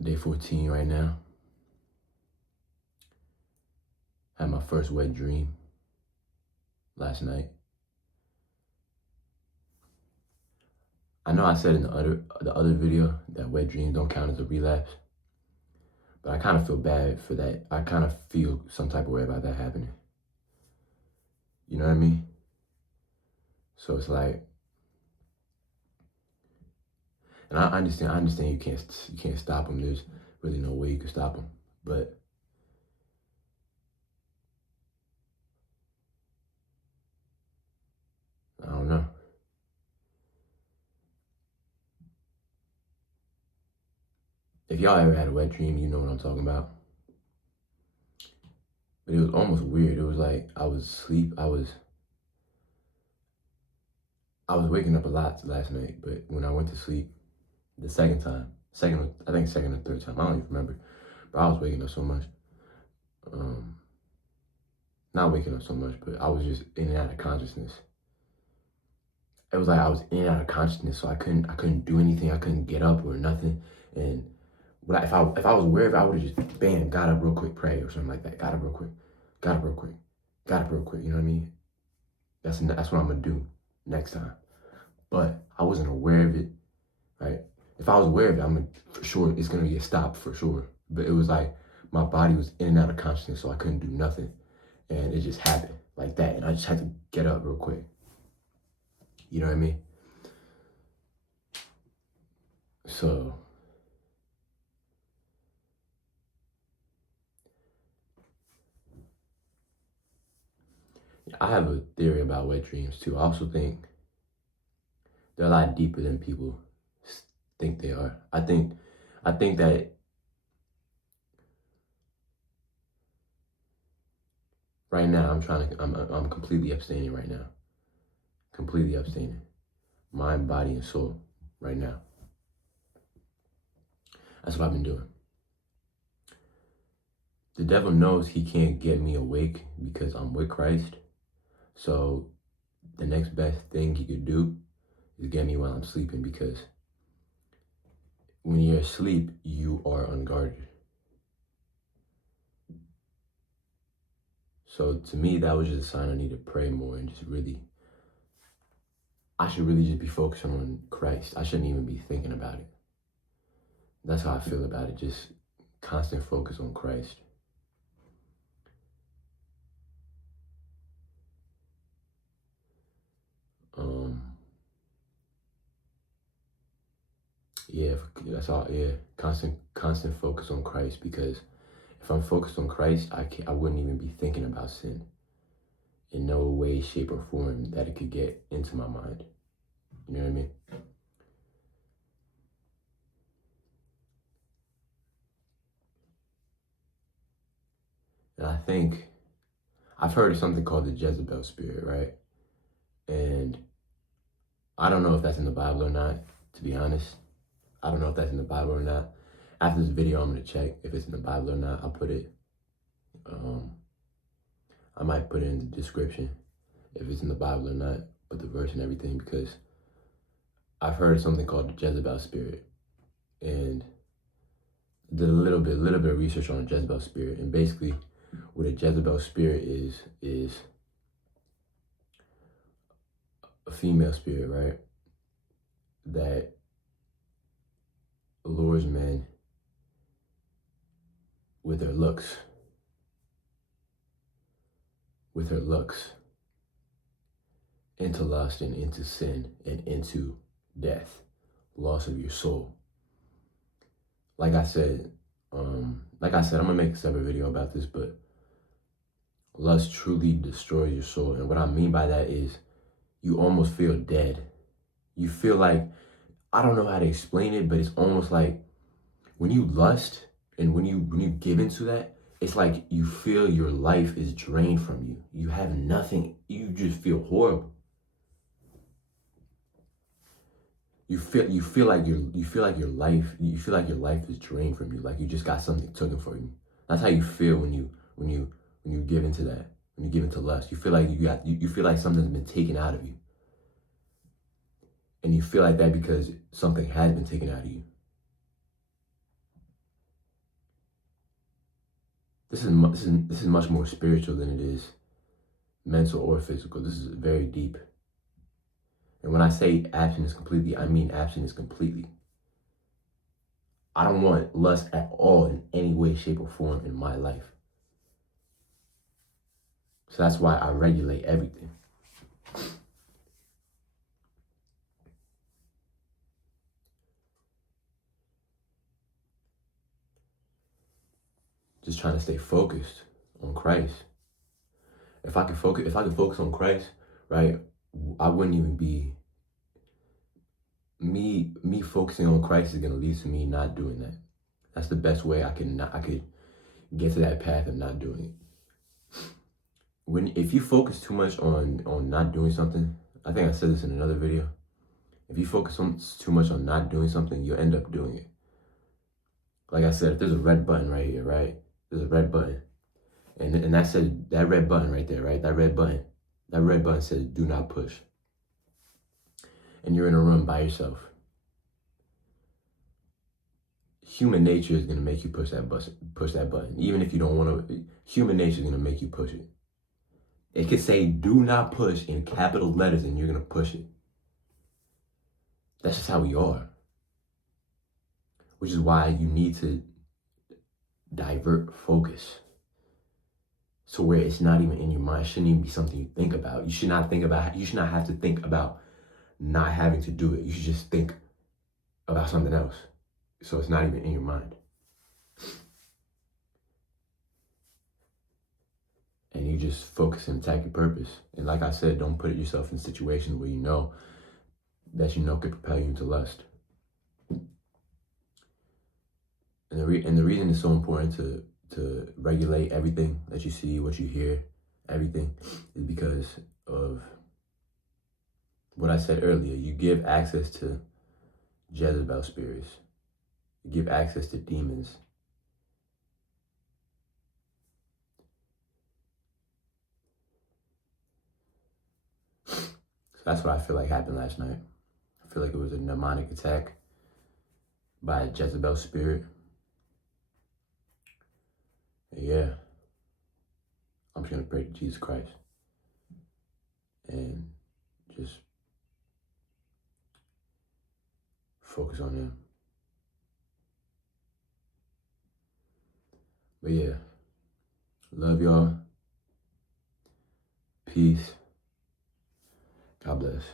Day 14 right now. Had my first wet dream last night. I know I said in the other video that wet dreams don't count as a relapse, but I kind of feel bad for that. I kind of feel some type of way about that happening. You know what I mean? So it's like, and I understand you can't stop them. There's really no way you can stop them, but I don't know. If y'all ever had a wet dream, you know what I'm talking about. But it was almost weird. It was like I was asleep. I was waking up a lot last night, but when I went to sleep the second time, second or third time, I don't even remember. But I was waking up so much. Not waking up so much, but I was just in and out of consciousness. It was like I was in and out of consciousness, so I couldn't do anything. I couldn't get up or nothing. And if I was aware of it, I would have just bam, got up real quick, pray or something like that. Got up real quick, got up real quick, got up real quick. You know what I mean? That's what I'm gonna do next time. But I wasn't aware of it, right? If I was aware of it, I'm gonna, for sure, it's gonna get stopped for sure. But it was like my body was in and out of consciousness, so I couldn't do nothing. And it just happened like that. And I just had to get up real quick. You know what I mean? So, I have a theory about wet dreams too. I also think they're a lot deeper than people think they are. I think that right now I'm completely abstaining right now. Completely abstaining. Mind, body, and soul right now. That's what I've been doing. The devil knows he can't get me awake because I'm with Christ. So the next best thing he could do is get me while I'm sleeping, because when you're asleep, you are unguarded. So to me, that was just a sign I need to pray more and just really, I should really just be focusing on Christ. I shouldn't even be thinking about it. That's how I feel about it. Just constant focus on Christ. Yeah, that's all. Yeah, constant focus on Christ, because if I'm focused on Christ, I wouldn't even be thinking about sin in no way, shape, or form that it could get into my mind. You know what I mean? And I think I've heard of something called the Jezebel spirit, right? And I don't know if that's in the Bible or not, to be honest. I don't know if that's in the Bible or not. After this video, I'm going to check if it's in the Bible or not. I'll put it, I might put it in the description if it's in the Bible or not, put the verse and everything, because I've heard of something called the Jezebel spirit, and did a little bit of research on the Jezebel spirit. And basically what a Jezebel spirit is a female spirit, right? That lures men with her looks, into lust and into sin and into death, loss of your soul. Like I said, I'm gonna make a separate video about this, but lust truly destroys your soul. And what I mean by that is you almost feel dead. You feel like, I don't know how to explain it, but it's almost like when you lust and when you give into that, it's like you feel your life is drained from you. You have nothing. You just feel horrible. You feel like your life is drained from you. Like you just got something taken from you. That's how you feel when you give into that. When you give into lust, you feel like you feel like something's been taken out of you. And you feel like that because something has been taken out of you. This is much more spiritual than it is mental or physical. This is very deep. And when I say abstinence completely, I mean abstinence completely. I don't want lust at all in any way, shape, or form in my life. So that's why I regulate everything. Just trying to stay focused on Christ. If I could focus on Christ, right, I wouldn't even be me focusing on Christ is gonna lead to me not doing that. That's the best way I could get to that path of not doing it. If you focus too much on not doing something, I think I said this in another video. If you focus too much on not doing something, you'll end up doing it. Like I said, if there's a red button right here, right? There's a red button. And that said, that red button right there, right? That red button says do not push. And you're in a room by yourself. Human nature is gonna make you push that button. Even if you don't wanna, human nature is gonna make you push it. It could say do not push in capital letters and you're gonna push it. That's just how we are. Which is why you need to divert focus. So where it's not even in your mind, it shouldn't even be something you think about. You should not have to think about not having to do it. You should just think about something else. So it's not even in your mind. And you just focus and attack your purpose. And like I said, don't put yourself in situations where you know could propel you into lust. And the reason it's so important to regulate everything that you see, what you hear, everything, is because of what I said earlier. You give access to Jezebel spirits. You give access to demons. So that's what I feel like happened last night. I feel like it was a demonic attack by a Jezebel spirit. And yeah, I'm just gonna pray to Jesus Christ and just focus on Him. But yeah, love y'all. Peace. God bless.